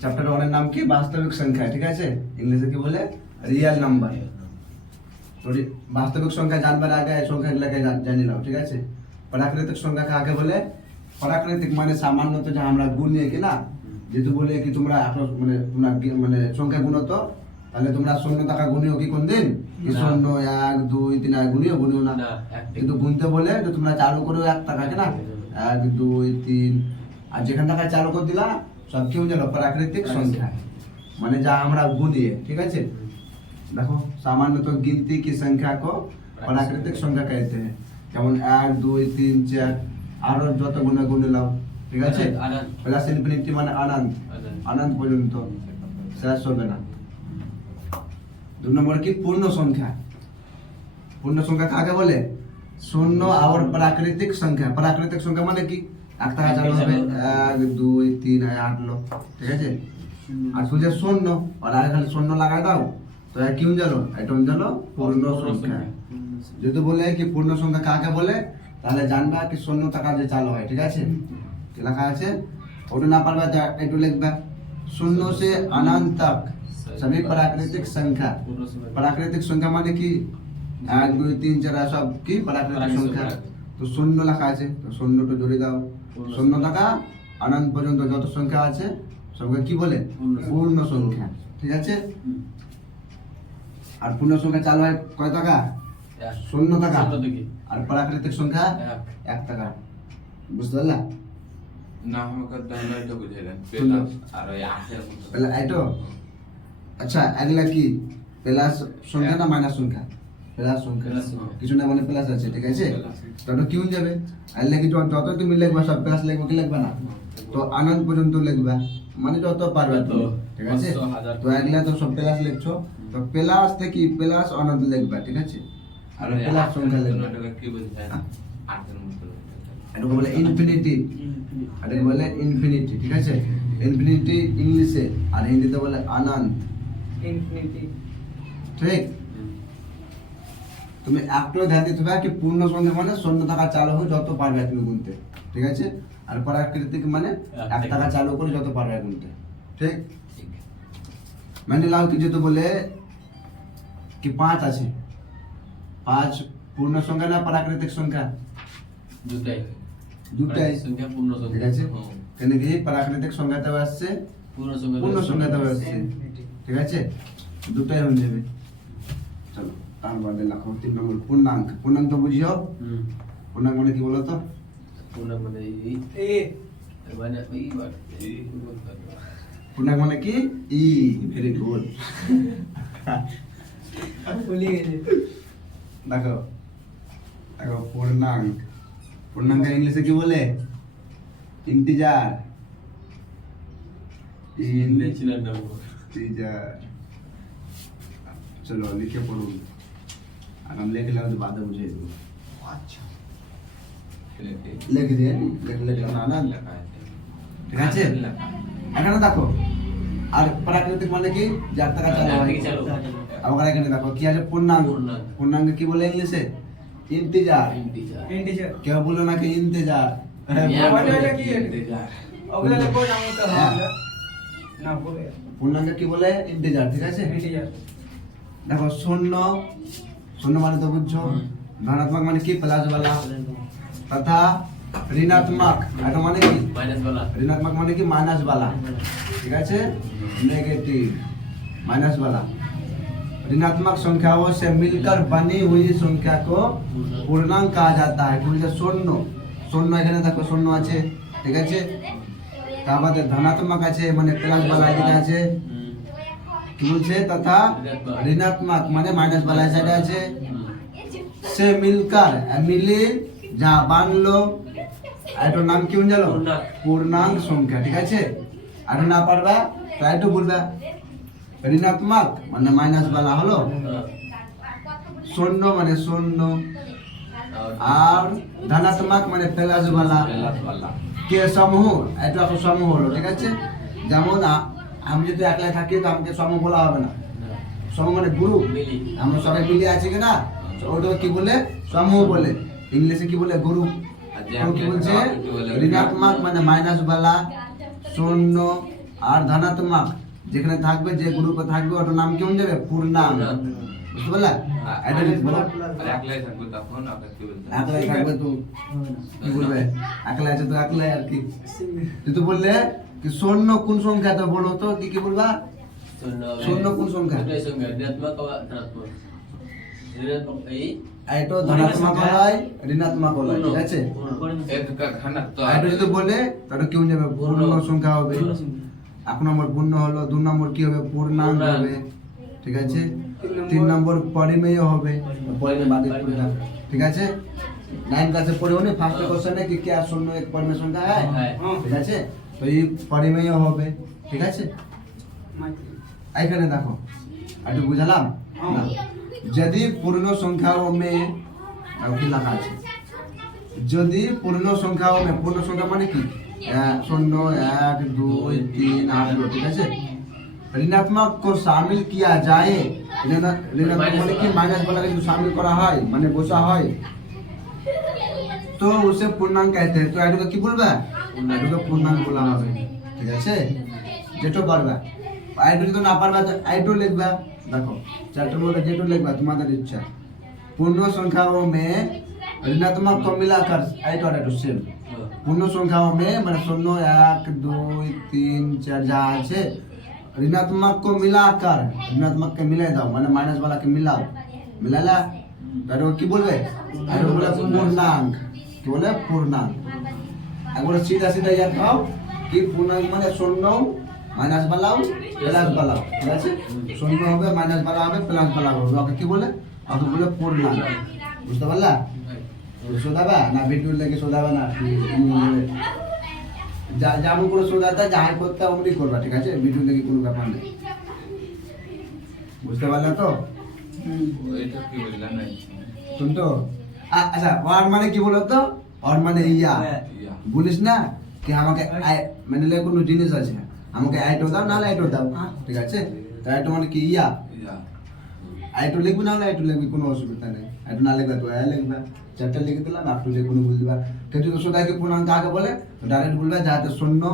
Chapter 1 এর নাম কি বাস্তবিক সংখ্যা, ঠিক আছে? ইংলিশে কি বলে রিয়েল নাম্বার। তো বাস্তবিক সংখ্যা জানবার আগে এই সংখ্যাগুলোকে জানি নাও, ঠিক আছে? প্রাকৃতিক সংখ্যা কাকে বলে? প্রাকৃতিক মানে সামান্যত যা আমরা গুণিয়ে কি না, যেহেতু বলে কি তোমরা মানে তোমরা মানে সংখ্যা গুণো তো, তাহলে তোমরা 0 টাকা গুনিও কি কোন দিন? কি 0 1 2 3 গুনিও না। কিন্তু গুনতে বলে যে তোমরা চালু করো 1 টাকা কি না, 1 2 3, আর যেখান টাকা চালু করে দিলা সব কি হয়ে গেল? প্রাকৃতিক সংখ্যা, মানে যা আমরা গুনিয়ে, ঠিক আছে? देखो सामान्यतः गिनती की संख्या को प्राकृतिक संख्या कहते हैं। যেমন 1 2 3 4 আরো যত গুণে গুণে নাও, ঠিক আছে? প্লাস ইনফিনিটি মানে অনন্ত, অনন্ত পর্যন্ত শেষ হবে না। 2 নম্বর কি পূর্ণ সংখ্যা। পূর্ণ সংখ্যা কাকে বলে? শূন্য আর প্রাকৃতিক সংখ্যা। প্রাকৃতিক সংখ্যা মানে কি? একটা চালু হবে 1 2 3 8 লো, ঠিক আছে? আর শুধু শূন্য আর আগে খালি শূন্য লাগাই দাও তো কি হয়ে গেল? এটা হয়ে গেল পূর্ণ সংখ্যা। যদি বলে কি পূর্ণ সংখ্যা কাকে বলে, তাহলে জানবা কি 0 টাকা যে চালু হয়, ঠিক আছে? কি লেখা আছে ওটা না পারবা তো একটু লিখবা। 0 से अनंत तक सभी प्राकृतिक संख्या। प्राकृतिक संख्या মানে কি 1 2 3 4 সব কি প্রাকৃতিক সংখ্যা। তো 0 লেখা আছে তো 0 টা জুড়ে দাও। 0 টাকা অনন্ত পর্যন্ত যত সংখ্যা আছে সবকে কি বলে? পূর্ণ সংখ্যা, ঠিক আছে? আর পূর্ণ সংখ্যা চালু হয় কয় টাকা? 0 টাকা। আর প্রাকৃতিক সংখ্যা 1 টাকা। বুঝতে পারলা? না আমাকে দাঁড়াই তো বুঝাইলেন প্লাস আর ওই 8 এর মতো প্লাস আইটো। আচ্ছা এগুলা কি প্লাস সংখ্যা না মাইনাস সংখ্যা? প্লাস সংখ্যা। কিছু না মানে প্লাস আছে, ঠিক আছে? তো এটা কি হয়ে যাবে? আর লাগি যত তুমি লিখবা সব প্লাস লিখবা কি লিখবা না? তো অনন্ত পর্যন্ত লিখবা, মানে যত পারবে তো, ঠিক আছে? তো এগুলা তো সব প্লাস লিখছো, তো প্লাস থেকে প্লাস অনন্ত লিখবা, ঠিক আছে? আর প্লাস সংখ্যা লিখবা। কি বুঝায় 8 এর মতো এটাকে বলে ইনফিনিটি। এটাকে বলে ইনফিনিটি, ঠিক আছে? ইনফিনিটি ইংলিশে, আর হিন্দিতে বলে অনন্ত। ইনফিনিটি, ঠিক? তুমি একটু ধ্যান দিতে হবে কি পূর্ণ সংখ্যা মানে 0 টাকা চালু হয় যত পারবে তুমি গুনতে, ঠিক আছে? আর প্রাকৃতিক মানে 1 টাকা চালু করে যত পারবে গুনতে, ঠিক? মানে লাও কি যেহেতু বলে কি 5 আছে, 5 পূর্ণ সংখ্যা না প্রাকৃতিক সংখ্যা? দুটাই দুটাই সংখ্যা পূর্ণ সংখ্যা, ঠিক আছে? কেন কি প্রাকৃতিক সংখ্যাতেও আসছে পূর্ণ সংখ্যাতেও আসছে, ঠিক আছে? দুটাই হয়ে যাবে। চলো তারপরে লেখো 3 নম্বর পূর্ণাঙ্ক। পূর্ণাঙ্ক তো বুঝিও? পূর্ণাঙ্ক মানে কি বলো তো? পূর্ণাঙ্ক মানে এ মানে পূর্ণাঙ্ক মানে কি? ই। Very good. ভুলে গেছি। দেখো দেখো পূর্ণাঙ্ক। পূর্ণাঙ্ক ইংলিশে কি বলে? ইন্টিজার। ইন্টিজার। চলো লিখে পড়ুন, আর আমি লিখে লাগলে তো বাদে বুঝিয়ে দেবো। আচ্ছা লিখে দিয়ে লিখলাম না, ঠিক আছে? এখানে দেখো আর প্রাকৃতিক মানে কি? 1 টাকা চালু হয়। আবার এখানে দেখো কি আছে? পূর্ণাঙ্ক। পূর্ণাঙ্ক কি বলে ইংলিশে? ইন্টিজার। ইন্টিজার কেউ বলো না কি ইন্তেজার? ওটা কি? ওগুলা লিখবো না আমি তো হবে না বলে। পূর্ণাঙ্ক কি বলে? ইন্টিজার, ঠিক আছে? ইন্টিজার। দেখো 0 0 মানে তো বুঝছো, ধনাত্মক মানে কি? প্লাস वाला। तथा ऋणात्मक এটা মানে কি? মাইনাস वाला। ऋणात्मक মানে কি? माइनस वाला, ठीक है? नेगेटिव माइनस वाला। ऋणात्मक संख्याओं से मिलकर बनी हुई संख्या को पूर्णांक कहा जाता है। বলছে 0 0 এখানে দেখো 0 আছে, ঠিক আছে? তারপরে ধনাত্মক আছে মানে প্লাস वाला এদিকে আছে, কি বলছে? তথা ঋণাত্মক মানে মাইনাস वाला সাইডে আছে। সে মিলকার মিলে যা বানলো, এটার নাম কি হয়ে গেল? পূর্ণাঙ্ক সংখ্যা, ঠিক আছে? আর না পারবা তো একটু বলবা ঋণাত্মক মানে মাইনাস वाला হলো, 0 মানে 0, আর ধনাত্মক মানে প্লাস वाला কে সমূহ, এটা একটা সমূহ হলো, ঠিক আছে? যেমন আমি যদি একলা থাকি তো আমাকে সমূহ বলা হবে না। সমূহ মানে গ্রুপ, আমরা সবাই মিলে আছি কিনা, ওটা কি বলে? সমূহ বলে। ইংলিশে কি বলে? গ্রুপ। তো কি বলছে? ঋণাত্মক মানে মাইনাস वाला, 0 আর ধনাত্মক যেখানে থাকবে, যে গ্রুপে থাকবে ওটার নাম কেমন যাবে? পূর্ণাঙ্ক। বুঝতে পারলা? এটা বলো। আর একলাই থাকবে তখন আপনাকে কি বলতে হবে? একলাই থাকবে তো কি বলবে? একলাই আছে তো একলাই আর কি। কিন্তু বললে কি শূন্য কোন সংখ্যা, তো বলো তো কি কি বলবা? শূন্য কোন সংখ্যা? এটা ধনাত্মক হয়, ঋণাত্মক হয়, ঠিক আছে? একা খানা তো এটা যদি বলে তাহলে কেমন যাবে? পূর্ণ সংখ্যা হবে। এক নম্বর পূর্ণ হলো, 2 নম্বর কি হবে? পূর্ণাঙ্ক হবে, ঠিক আছে? 3 নম্বর পরিমেয় হবে, পরিমেয় বাদে পূর্ণাঙ্ক, ঠিক আছে? 9 ক্লাসে পড়ে উনি ফার্স্ট কোশ্চেনে কি কি আর শূন্য এক পরিমেয় সংখ্যা হয়, ঠিক আছে? তো এই পরিমেয় হবে, ঠিক আছে? এখানে দেখো একটু বুঝালাম না? যদি পূর্ণ সংখ্যাও মে কি লেখা আছে, যদি পূর্ণ সংখ্যাও মে, পূর্ণ সংখ্যা মানে কি? 0 1 2 3 8 ঠিক আছে? ऋणात्मक को शामिल किया जाए, ऋणात्मक মানে কি? মাইনাস বলাকে যদি শামিল করা হয় মানে বসা হয় তো উसे पूर्णांक कहते हैं। তো এটাকে কি বলবে? এটাকে পূর্ণাঙ্ক বলা হবে, ঠিক আছে? যেটা পারবে আইটো, যদি না পারবে তো আইটো লিখবা। দেখো চারটার মধ্যে যেটা লিখবা তোমাদের ইচ্ছা। पूर्ण संख्याओं में ऋणात्मक को मिलाकर आइटो आइटो सेम। पूर्ण संख्याओं में মানে 0 1 2 3 4 যা আছে ऋणात्मक को मिलाकर, ऋणात्मक के मिला दाও মানে মাইনাস वाला के मिलाओ, मिलाला তারপর কি বলবে? আর বলে পূর্ণাঙ্ক, কি বলে? পূর্ণাঙ্ক। একবার সিধা সিধা ইয়াদ দাও কি পূর্ণাঙ্ক মানে 0 মাইনাস বালাও প্লাস বালাও, ঠিক আছে? 0 হবে, মাইনাস বালা হবে, প্লাস বালা হবে, ওকে কি বলে? ওকে বলে পূর্ণাঙ্ক। বুঝতে পারলা? সোদাবা না ভিডিও লেগে সোদাবা না, যেমন করে সোদাতা যাই করতে অমনি করবা, ঠিক আছে? ভিডিও লেগে কোনো ব্যাপার নেই। বুঝতে পারলা তো? এটা কি বললেন না? তুমি তো আচ্ছা ওয়ার মানে কি বলো তো? ওয়ার মানে ইয়া। ইয়া। বলিস না কি আমাকে মানে কোনো জিনিস আছে, আমাকে আইটো দাও নাহলে আইটো দাও, ঠিক আছে? তো আইটো মানে কি? ইয়া। ইয়া। আইটো লিখবি নাহলে আইটো লিখবি, কোনো অসুবিধা নেই। আইটো না লিখবে তো আয়া লিখবে, চারটা লিখে দিলাম, আপনি যে কোনো বুঝবা। কিন্তু তো সোদাকে পূর্ণাঙ্ক আগে বলে তো ডাইরেক্ট বলবে যাতে 0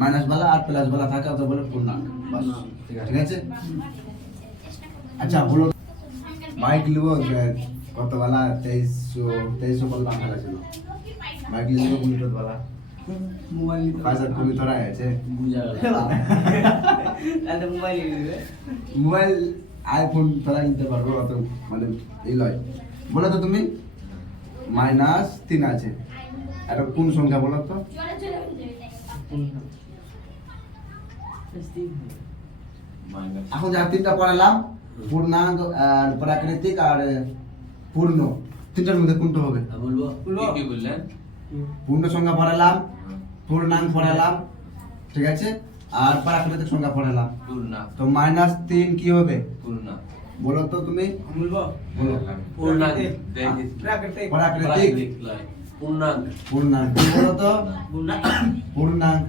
মাইনাস বালা আর প্লাস বালা থাকে তো বলে পূর্ণাঙ্ক, বাস, ঠিক আছে? আচ্ছা বলো বাইক লিবো কত বালা? 2300 বললাম খেলা ছিল। বাইক লিবো বুলেট বালা মোবাইল পয়সা তুমি তোরা আছে তাহলে মোবাইল নিবে। মোবাইল আইফোন তোরা নিতে পারবো, অত মানে এই লয়। বলো তো তুমি -3 আছে, এটা কোন সংখ্যা বলো তো? মাইনাস এখন যা তিনটা পড়ালাম, পূর্ণাঙ্ক আর প্রাকৃতিক আর পূর্ণ, তিনটার মধ্যে কোনটা হবে? কি বললেন? পূর্ণ সংখ্যা পড়ালাম, পূর্ণাঙ্ক পড়ালাম, ঠিক আছে? আর প্রাকৃতিক সংখ্যা পড়ালাম। পূর্ণাঙ্ক। তো -3 কি হবে? পূর্ণাঙ্ক। বলো তো তুমি, বলবো বলো। পূর্ণাঙ্ক দেখিস। প্রাকৃতিক প্রাকৃতিক পূর্ণাঙ্ক কি বলো তো? পূর্ণাঙ্ক।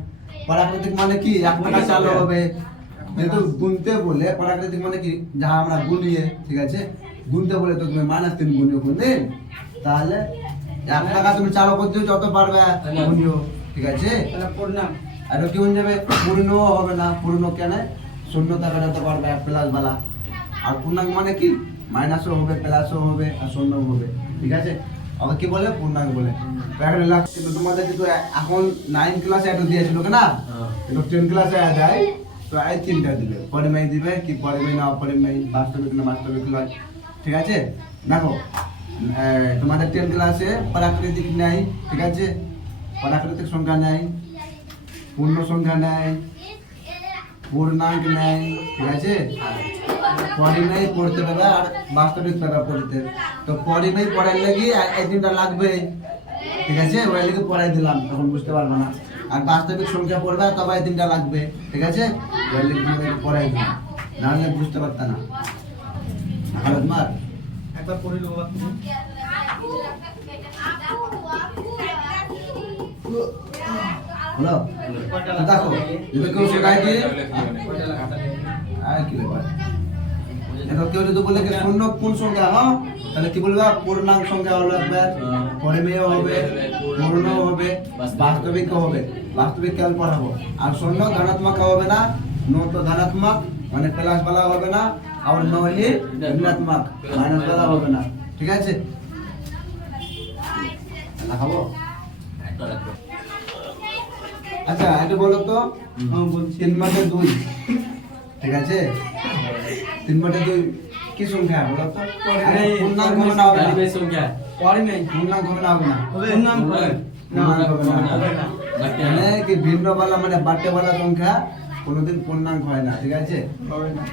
প্রাকৃতিক মানে কি? এক টাকা চালু হবে। যেহেতু গুনতে বলে প্রাকৃতিক মানে কি? যা আমরা গুনিয়ে, ঠিক আছে? গুনতে বলে তো তুমি -3 গুনিও কোনদিন, তাহলে 1 টাকা তুমি চালু করতে যত পারবে গুনিও, ঠিক আছে? তাহলে পূর্ণাঙ্ক। আর কি হয়ে যাবে? পূর্ণ হবে না, পূর্ণ কেন? 0 টাকা যত পারবে প্লাস বালা। আর পূর্ণাঙ্ক মানে কি? মাইনাসও হবে, প্লাসও হবে আর 0 হবে, ঠিক আছে? আবার কি বলে? পূর্ণাঙ্ক বলে। তো এখন কিন্তু তোমাদের কিন্তু এখন 9 ক্লাসে এটা দিয়েছিল না, কিন্তু 10 ক্লাসে দেয়। তো এই তিনটা দিবে, পরিমেয় দিবে কি পরিমেয় না অপরিমেয়, বাস্তবিক না বাস্তবিক নয়, ঠিক আছে? দেখো তোমাদের 10 ক্লাসে প্রাকৃতিক নেই, ঠিক আছে? প্রাকৃতিক সংখ্যা নেই, পূর্ণ সংখ্যা নেই, পূর্ণাঙ্ক নেই, ঠিক আছে? পরিমেয় পড়তে হবে আর বাস্তবিক টাকা পড়তে। তো পরিমেয় পড়ার লাগি এই দিনটা লাগবে, ঠিক আছে? ওই লাগি পড়াই দিলাম, তখন বুঝতে পারবো না। আর বাস্তবিক সংখ্যা পড়বে তবে এই দিনটা লাগবে, ঠিক আছে? ওই লাগি পড়াই দিলাম, নাহলে বুঝতে পারত না। ভালো তোমার একবার পড়ে দেবো। হলো? তো দেখো যদি কেউ শেখায় কি আর কি ব্যাপার, দেখো কেউ যদি বলে কি শূন্য কোন সংখ্যা, হ্যাঁ তাহলে কি বলবে? পূর্ণাঙ্ক সংখ্যা হলো একবার, পরিমেয় হবে, পূর্ণ হবে, বাস্তবিক হবে। বাস্তবিক কেবল পড়াবো। আর শূন্য ধনাত্মক হবে না, নো তো ধনাত্মক মানে প্লাস वाला হবে না, আর নো হলে ঋণাত্মক মাইনাস वाला হবে না, ঠিক আছে? খাবো। আচ্ছা এটা বলো তো 3/2, ঠিক আছে? 3/2 কি সংখ্যা বলো তো? পূর্ণাঙ্ক হবে না হবে না? পরে নেই পূর্ণাঙ্ক হবে না হবে না? পূর্ণাঙ্ক হবে পূর্ণাঙ্ক হবে না। হবে না মানে কি ভিন্ন वाला মানে বাড়তে वाला সংখ্যা কোনোদিন পূর্ণাঙ্ক হয় না, ঠিক আছে? হবে না